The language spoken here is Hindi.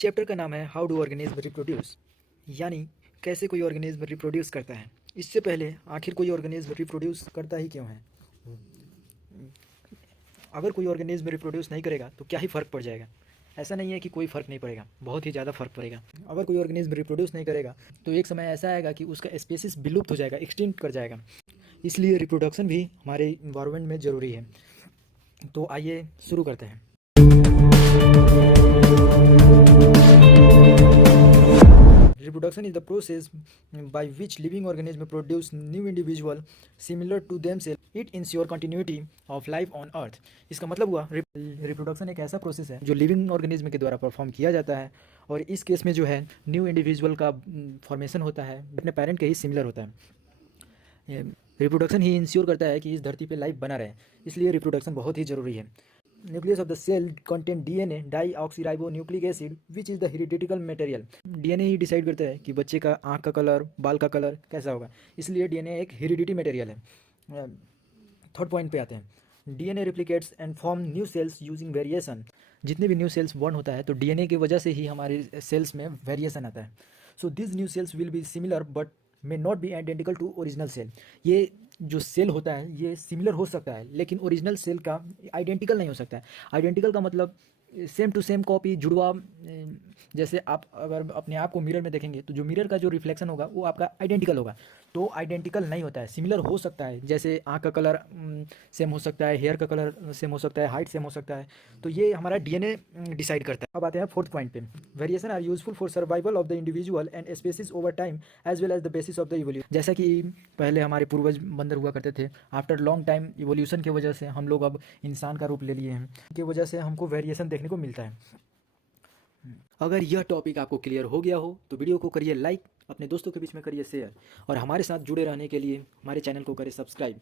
चैप्टर का नाम है हाउ डू ऑर्गेनिज्म रिप्रोड्यूस, यानी कैसे कोई ऑर्गेनिज्म रिप्रोड्यूस करता है। इससे पहले आखिर कोई ऑर्गेनिज्म रिप्रोड्यूस करता ही क्यों है। अगर कोई ऑर्गेनिज्म रिप्रोड्यूस नहीं करेगा तो क्या ही फ़र्क पड़ जाएगा। ऐसा नहीं है कि कोई फ़र्क नहीं पड़ेगा, बहुत ही ज़्यादा फ़र्क पड़ेगा। अगर कोई ऑर्गेनिज्म रिप्रोड्यूस नहीं करेगा तो एक समय ऐसा आएगा कि उसका स्पेसिस विलुप्त हो जाएगा, एक्सटिंक्ट कर जाएगा। इसलिए रिप्रोडक्शन भी हमारे इन्वायरमेंट में ज़रूरी है। तो आइए शुरू करते हैं। Reproduction is the process by which living organisms produce new individual similar to themselves. It ensure continuity of life on earth. इसका मतलब हुआ रिप्रोडक्शन एक ऐसा प्रोसेस है जो लिविंग ऑर्गेनिज्म के द्वारा परफॉर्म किया जाता है, और इस केस में जो है न्यू इंडिविजुअल का फॉर्मेशन होता है, अपने पेरेंट के ही सिमिलर होता है। रिप्रोडक्शन ही इंश्योर करता है कि इस धरती पे लाइफ बना रहे, इसलिए रिप्रोडक्शन बहुत ही ज़रूरी है। Nucleus of the cell contain DNA deoxyribo nucleic acid which is the hereditary material. DNA ही डिसाइड करता है कि बच्चे का आँख का कलर, बाल का कलर कैसा होगा, इसलिए डीएनए एक हेरिडिटी मटेरियल है। थर्ड पॉइंट पे आते हैं। DNA replicates and form new sales using variation. जितने भी न्यू सेल्स बॉर्न होता है तो डीएनए की वजह से ही हमारे सेल्स में वेरिएशन आता है। So this new cells will be similar but may not be identical to original cell. ये जो सेल होता है ये सिमिलर हो सकता है लेकिन ओरिजिनल सेल का आइडेंटिकल नहीं हो सकता है। आइडेंटिकल का मतलब सेम टू सेम कॉपी, जुड़वा। जैसे आप अगर अपने आप को मिरर में देखेंगे तो जो मिरर का जो रिफ्लेक्शन होगा वो आपका आइडेंटिकल होगा, तो आइडेंटिकल नहीं होता है, सिमिलर हो सकता है। जैसे आँख का कलर सेम हो सकता है, हेयर का कलर सेम हो सकता है, हाइट सेम हो सकता है। तो ये हमारा डीएनए डिसाइड करता है। अब आते हैं फोर्थ पॉइंट पे। Variation are useful for survival of the individual and species over time as well as the basis of the evolution. जैसा कि पहले हमारे पूर्वज बंदर हुआ करते थे, आफ्टर लॉन्ग टाइम इवोल्यूशन की वजह से हम लोग अब इंसान का रूप ले लिए हैं, की वजह से हमको वेरिएशन देखने को मिलता है। अगर यह टॉपिक आपको क्लियर हो गया हो तो वीडियो को करिए लाइक, अपने दोस्तों के बीच में करिए शेयर, और हमारे साथ जुड़े रहने के लिए हमारे चैनल को करें सब्सक्राइब।